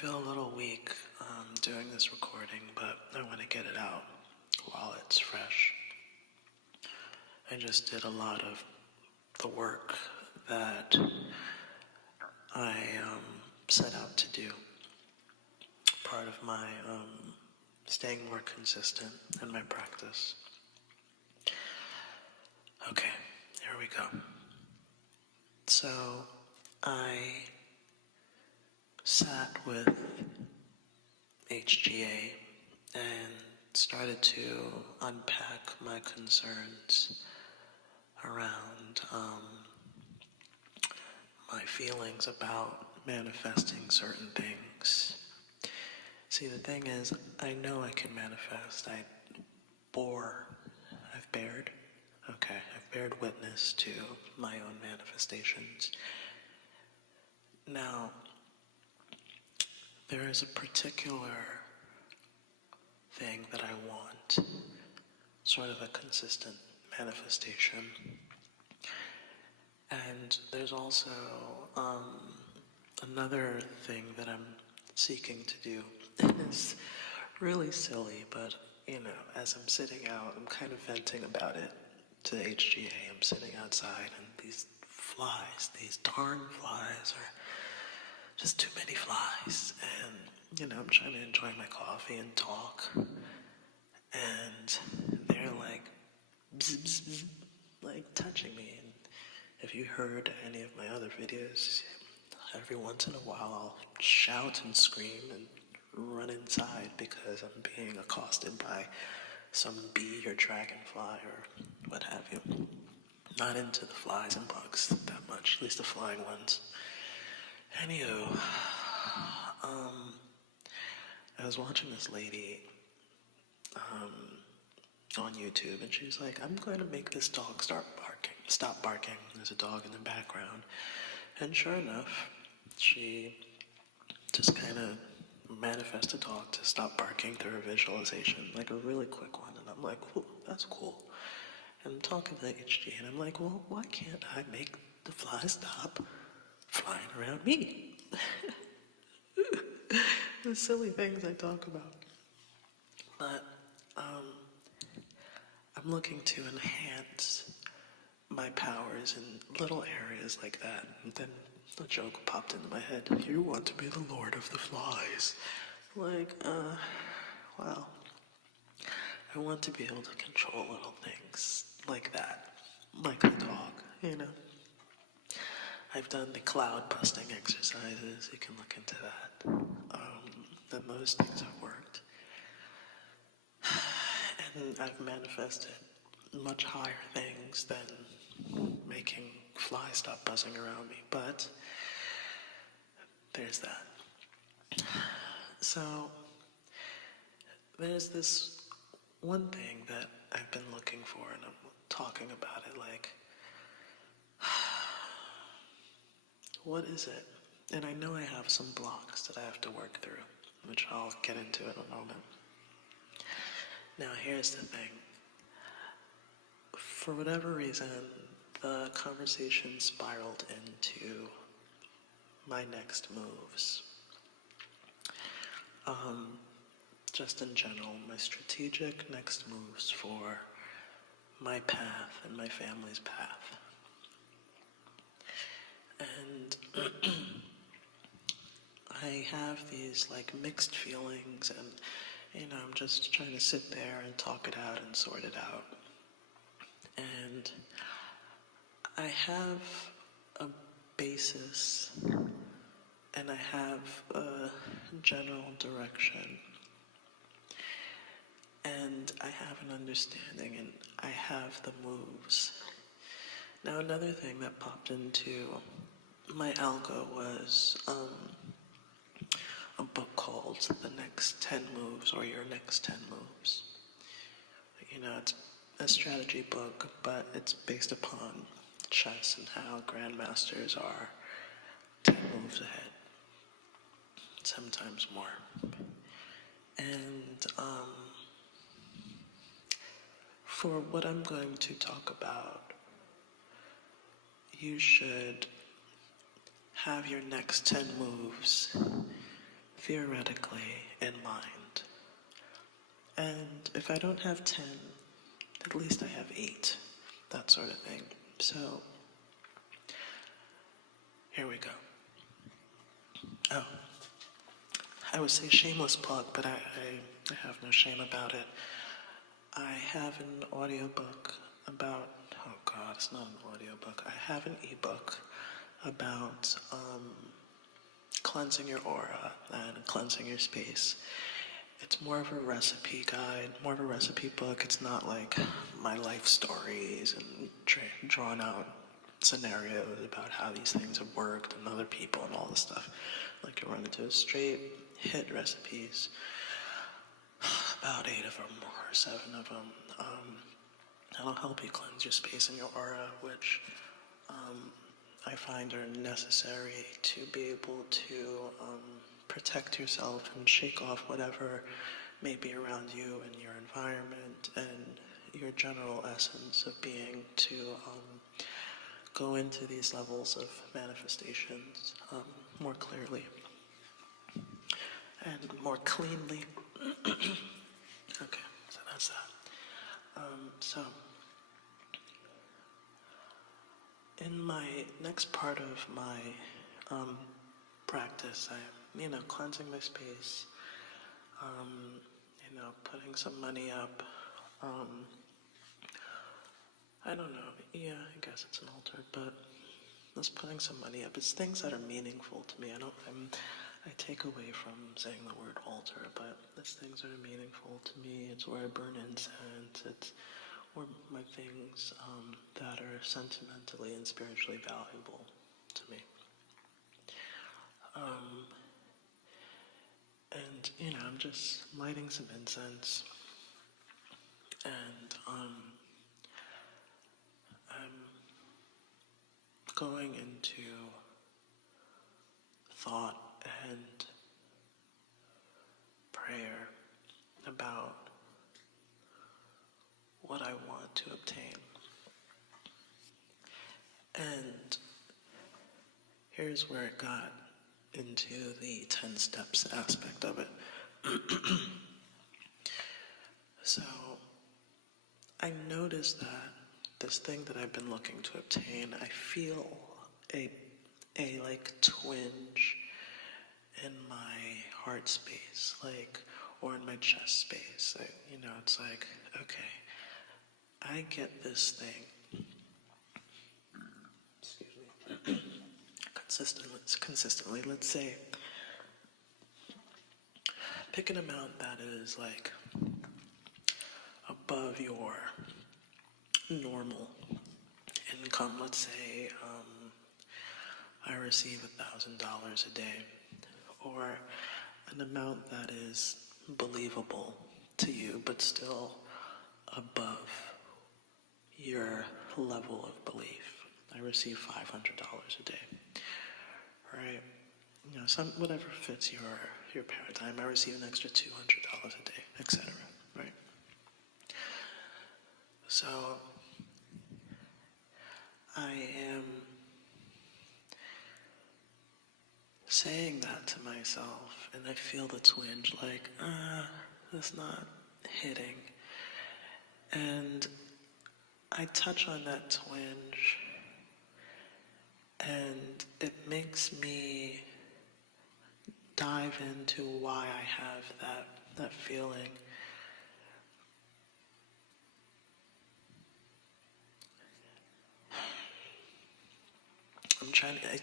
feel a little weak doing this recording, but I want to get it out while it's fresh. I just did a lot of the work that I set out to do. Part of my staying more consistent in my practice. Okay, here we go. So, I sat with HGA and started to unpack my concerns around my feelings about manifesting certain things. See, the thing is, I know I can manifest. I've bared witness to my own manifestations. Now, there is a particular thing that I want, sort of a consistent manifestation. And there's also another thing that I'm seeking to do. It's really silly, but as I'm sitting out, I'm kind of venting about it to HGA. I'm sitting outside and these flies, these darn flies, are just too many flies. And, I'm trying to enjoy my coffee and talk. And they're like, bzz, bzz, bzz, like touching me. And if you heard any of my other videos, every once in a while I'll shout and scream and run inside because I'm being accosted by some bee or dragonfly or what have you. Not into the flies and bugs that much, at least the flying ones. Anywho, I was watching this lady on YouTube, and she was like, I'm going to make this dog stop barking. There's a dog in the background. And sure enough, she just kind of manifest a dog to stop barking through a visualization, like a really quick one. And I'm like, ooh, that's cool. And I'm talking to the HG, and I'm like, well, why can't I make the flies stop flying around me? The silly things I talk about. But I'm looking to enhance my powers in little areas like that. And then a joke popped into my head. You want to be the Lord of the Flies. Like, well, I want to be able to control little things like that. Like the dog, I've done the cloud busting exercises. You can look into that. And those things have worked. And I've manifested much higher things than making flies stop buzzing around me. But there's that. So there's this one thing that I've been looking for, and I'm talking about it like, what is it? And I know I have some blocks that I have to work through, which I'll get into in a moment. Now, here's the thing. For whatever reason, the conversation spiraled into my next moves. Just in general, my strategic next moves for my path and my family's path. And I have these mixed feelings, and I'm just trying to sit there and talk it out and sort it out. And I have a basis, and I have a general direction, and I have an understanding, and I have the moves. Now, another thing that popped into my algo was a book called The Next 10 Moves, or Your Next 10 Moves. It's a strategy book, but it's based upon chess and how grandmasters are 10 moves ahead, sometimes more. And for what I'm going to talk about, you should have your next 10 moves theoretically in mind. And if I don't have 10, at least I have 8, that sort of thing. So, here we go. Oh, I would say shameless plug, but I have no shame about it. I have an audiobook about, oh God, it's not an audiobook. I have an ebook about cleansing your aura and cleansing your space. It's more of a recipe guide, more of a recipe book. It's not like my life stories and drawn out scenarios about how these things have worked and other people and all this stuff. Like you run into straight hit recipes, about 8 of them or 7 of them. That'll help you cleanse your space and your aura, which I find are necessary to be able to protect yourself and shake off whatever may be around you and your environment and your general essence of being, to go into these levels of manifestations more clearly and more cleanly. Okay, so that's that. So, in my next part of my practice, I'm, cleansing my space, putting some money up. I don't know, yeah, I guess it's an altar, but just putting some money up. It's things that are meaningful to me. I take away from saying the word altar, but it's things that are meaningful to me. It's where I burn incense. It's where my things that are sentimentally and spiritually valuable to me. And, I'm just lighting some incense, and I'm going into thought and prayer about what I want to obtain. And here's where it got into the 10 steps aspect of it. So I noticed that this thing that I've been looking to obtain, I feel a like twinge in my heart space, or in my chest space. It's like, okay, I get this thing. Excuse me. Consistently, let's say, pick an amount that is like above your normal income. Let's say I receive $1,000 a day, or an amount that is believable to you, but still above your level of belief. I receive $500 a day, right? Whatever fits your paradigm. I receive an extra $200 a day, etc. Right? So I am saying that to myself, and I feel the twinge, like, that's not hitting. And I touch on that twinge, and it makes me dive into why I have that feeling.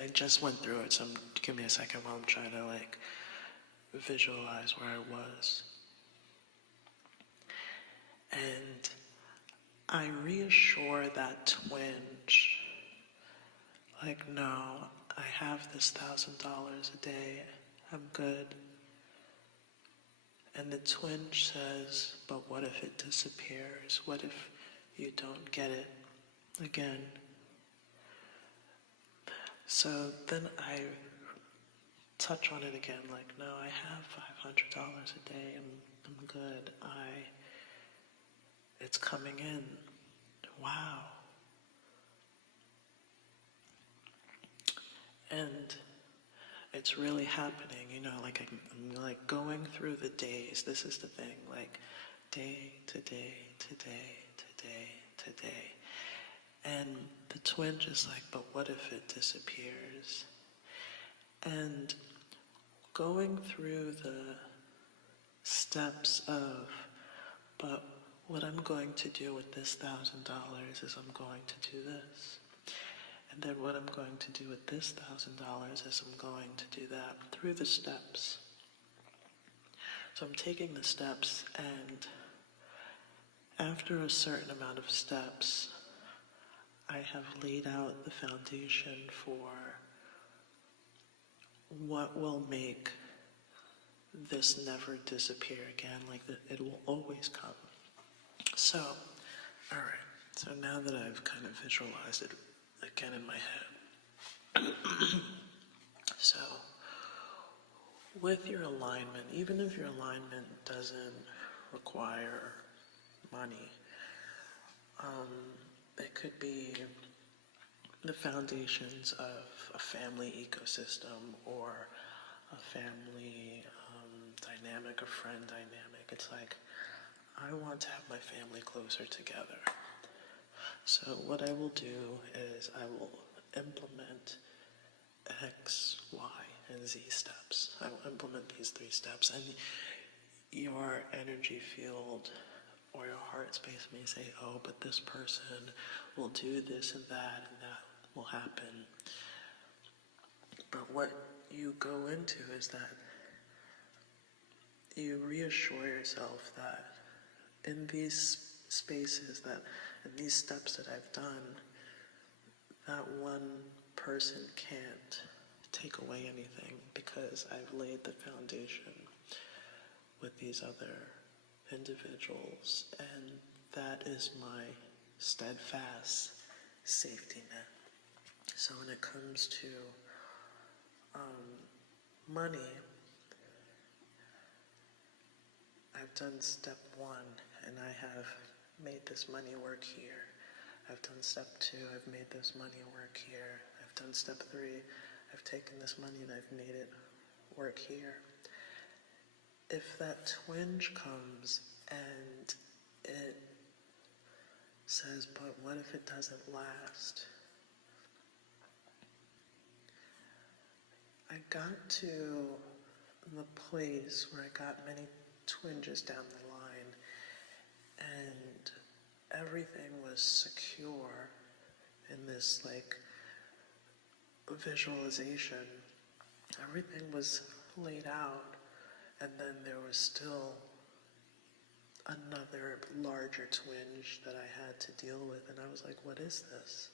I just went through it, so give me a second while I'm trying to visualize where I was. And I reassure that twinge, no, I have this $1,000 a day, I'm good. And the twinge says, but what if it disappears? What if you don't get it again? So then I touch on it again, no, I have $500 a day, I'm good, it's coming in, wow. And it's really happening, like I'm like going through the days. This is the thing, like day to day to day to day to day. And the twinge is like, but what if it disappears? And going through the steps of, but what I'm going to do with this $1,000 is I'm going to do this. And then what I'm going to do with this $1,000 is I'm going to do that through the steps. So I'm taking the steps, and after a certain amount of steps, I have laid out the foundation for what will make this never disappear again, like it will always come. So, all right, so now that I've kind of visualized it again in my head, so with your alignment, even if your alignment doesn't require money, it could be the foundations of a family ecosystem or a family dynamic, a friend dynamic. It's like, I want to have my family closer together. So what I will do is I will implement X, Y, and Z steps. I will implement these 3 steps, and your energy field or your heart space may say, oh, but this person will do this and that will happen. But what you go into is that you reassure yourself that in these spaces, that in these steps that I've done, that one person can't take away anything, because I've laid the foundation with these other individuals, and that is my steadfast safety net. So when it comes to money, I've done step 1, and I have made this money work here. I've done step 2, I've made this money work here. I've done step 3, I've taken this money and I've made it work here. If that twinge comes and it says, but what if it doesn't last? I got to the place where I got many twinges down the line, and everything was secure in this like visualization. Everything was laid out, and then there was still another larger twinge that I had to deal with, and I was like, what is this?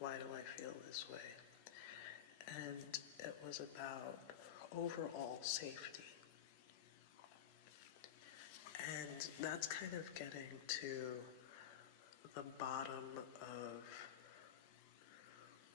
Why do I feel this way? And it was about overall safety. And that's kind of getting to the bottom of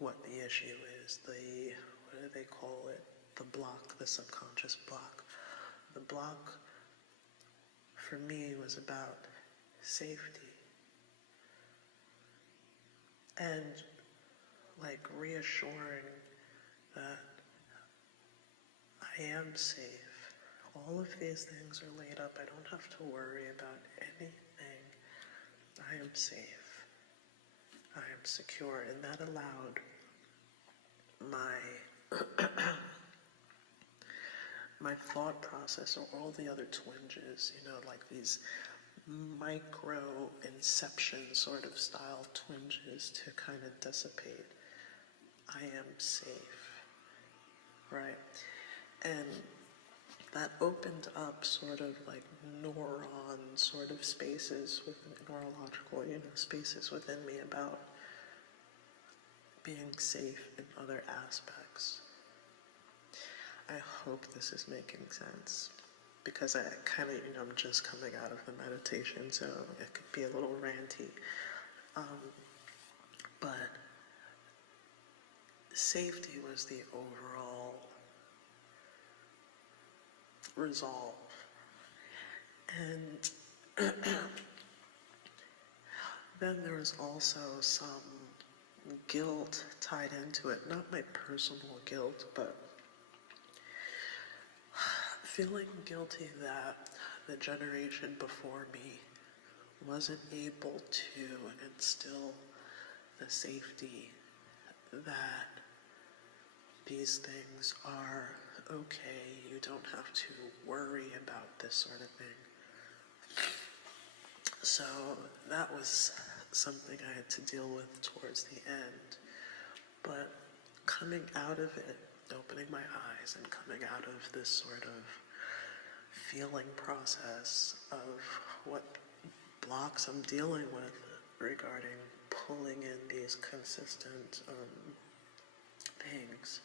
what the issue is. What do they call it? The block, the subconscious block. The block for me was about safety. And like reassuring that I am safe. All of these things are laid up. I don't have to worry about anything. I am safe. I am secure. And that allowed my thought process, or all the other twinges, like these micro inception sort of style twinges, to kind of dissipate. I am safe, right? And that opened up sort of like neuron sort of spaces within neurological, spaces within me about being safe in other aspects. I hope this is making sense, because I kind of, I'm just coming out of the meditation, so it could be a little ranty. But safety was the overall resolve. And then there was also some guilt tied into it. Not my personal guilt, but feeling guilty that the generation before me wasn't able to instill the safety that these things are okay, you don't have to worry about this sort of thing. So that was something I had to deal with towards the end. But coming out of it, opening my eyes and coming out of this sort of feeling process of what blocks I'm dealing with regarding pulling in these consistent things,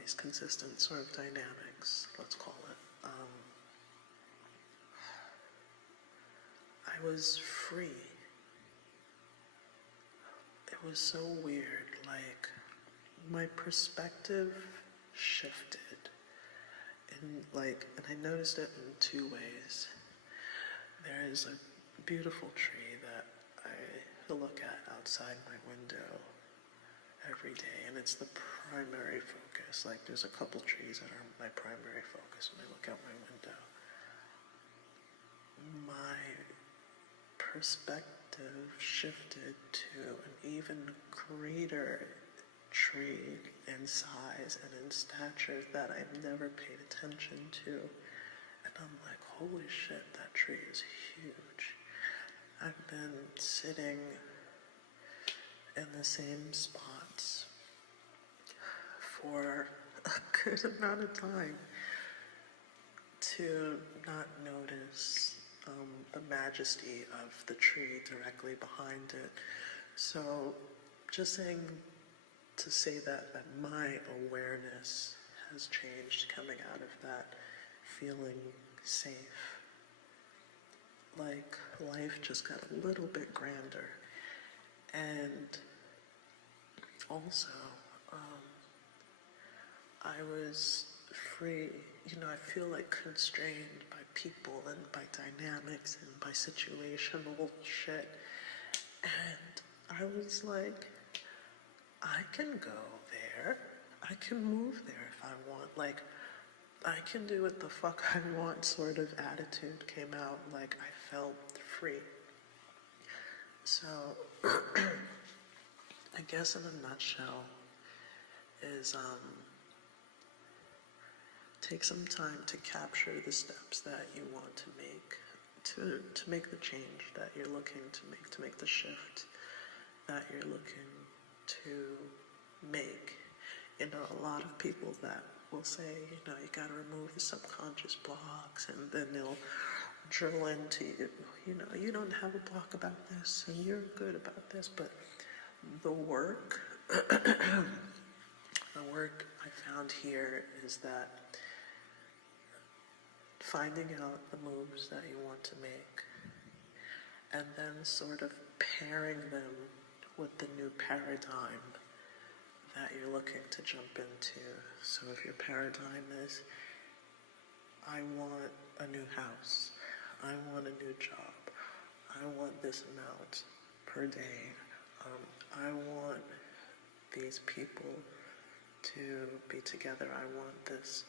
these consistent sort of dynamics, let's call it. I was free. It was so weird, like, my perspective shifted. And I noticed it in two ways. There is a beautiful tree that I look at outside my window every day, and it's the primary focus. Like, there's a couple trees that are my primary focus when I look out my window. My perspective shifted to an even greater tree in size and in stature that I've never paid attention to. And I'm like, holy shit, that tree is huge. I've been sitting in the same spots for a good amount of time to not notice the majesty of the tree directly behind it. So just saying to say that my awareness has changed coming out of that feeling safe. Like, life just got a little bit grander. And also, I was free. I feel like constrained by people and by dynamics and by situational shit. And I was like, I can go there. I can move there if I want. Like, I can do what the fuck I want sort of attitude came out. Like, I felt free. So, I guess in a nutshell is, take some time to capture the steps that you want to make the change that you're looking to make the shift that you're looking to make. A lot of people that will say, you gotta remove the subconscious blocks, and then they'll drill into you, you don't have a block about this, and you're good about this, but the work, I found here is that finding out the moves that you want to make, and then sort of pairing them with the new paradigm that you're looking to jump into. So if your paradigm is, I want a new house, I want a new job, I want this amount per day, I want these people to be together, I want this.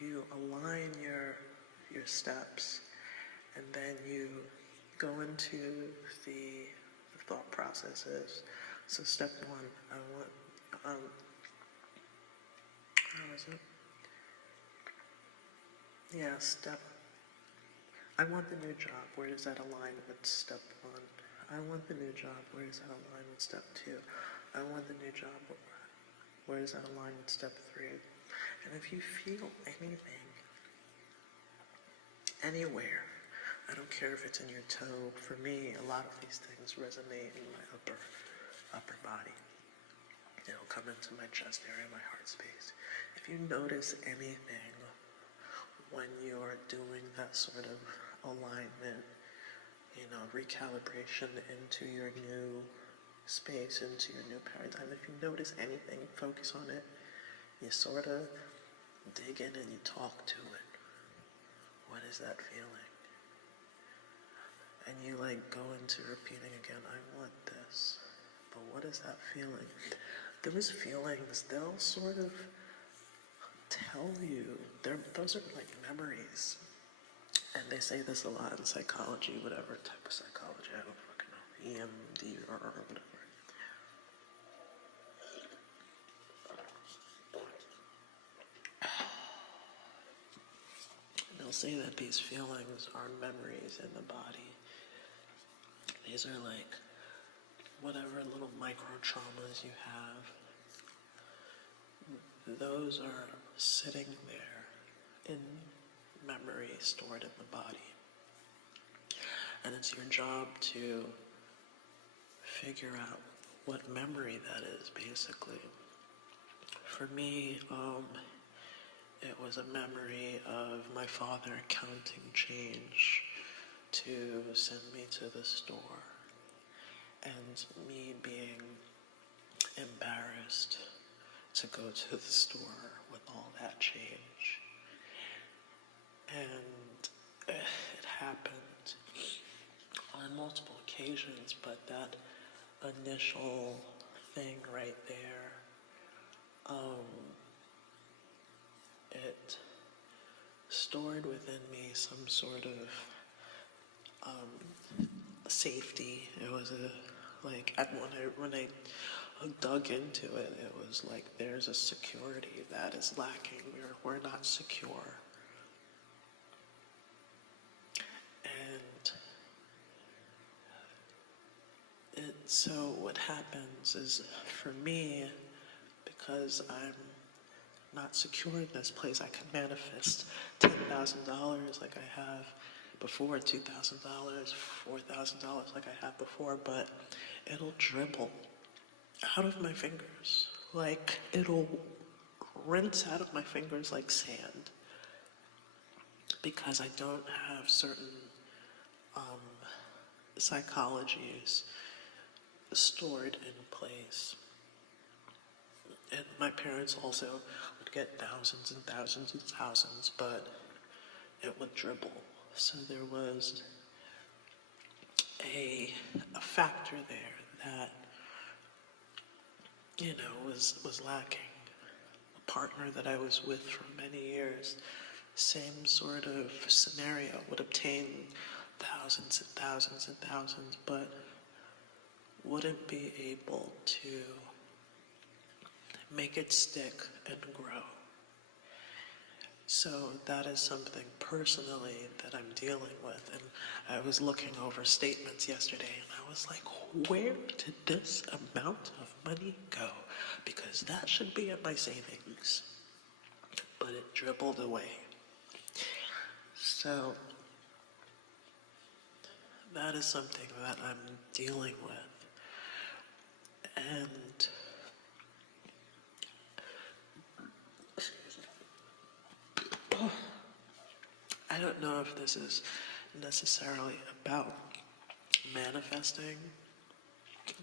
You align your steps, and then you go into the thought processes. So step one, I want, how is it? Yeah, I want the new job. Where does that align with step one? I want the new job. Where does that align with step two? I want the new job. Where does that align with step three? And if you feel anything, anywhere, I don't care if it's in your toe. For me, a lot of these things resonate in my upper body. It'll come into my chest area, my heart space. If you notice anything when you're doing that sort of alignment, recalibration into your new space, into your new paradigm, if you notice anything, focus on it. You sort of dig in and you talk to it. What is that feeling? And you go into repeating again, I want this. But what is that feeling? Those feelings, they'll sort of tell you, those are like memories. And they say this a lot in psychology, whatever type of psychology, I don't fucking know, EMDR or whatever. They'll say that these feelings are memories in the body. These are like whatever little micro traumas you have. Those are sitting there in memory stored in the body. And it's your job to figure out what memory that is, basically. For me, it was a memory of my father counting change to send me to the store, and me being embarrassed to go to the store with all that change. And it happened on multiple occasions, but that initial thing right there, it stored within me some sort of safety. It was when I dug into it, it was like there's a security that is lacking. We're not secure. And so what happens is, for me, because I'm not secure in this place, I can manifest $10,000 like I have before, $2,000, $4,000 like I have before, but it'll dribble out of my fingers. Like, it'll rinse out of my fingers like sand, because I don't have certain psychologies stored in place. And my parents also would get thousands and thousands and thousands, but it would dribble. So there was a factor there that, was lacking. A partner that I was with for many years, same sort of scenario, would obtain thousands and thousands and thousands, but wouldn't be able to make it stick and grow. So that is something personally that I'm dealing with. And I was looking over statements yesterday, and I was like, where did this amount of money go? Because that should be in my savings. But it dribbled away. So that is something that I'm dealing with. And I don't know if this is necessarily about manifesting,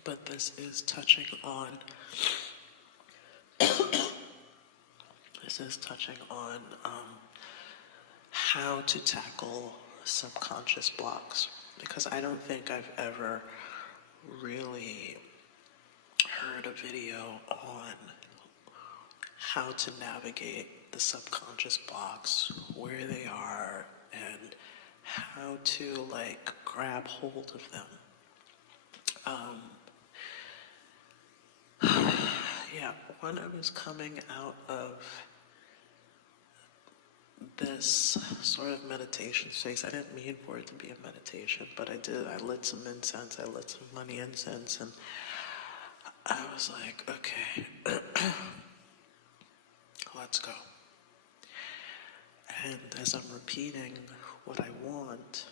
but this is touching on how to tackle subconscious blocks, because I don't think I've ever really heard a video on how to navigate the subconscious blocks, where they are, and how to grab hold of them. When I was coming out of this sort of meditation space, I didn't mean for it to be a meditation, but I did. I lit some incense, I lit some money incense, and I was like, okay, let's go. And as I'm repeating what I want,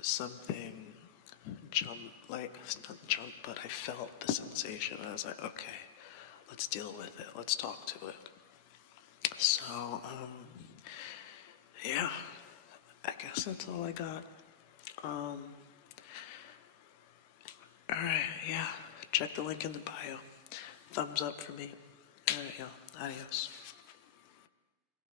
something but I felt the sensation. I was like, okay, let's deal with it. Let's talk to it. So, I guess that's all I got. Alright, check the link in the bio. Thumbs up for me. Alright, y'all. Adios.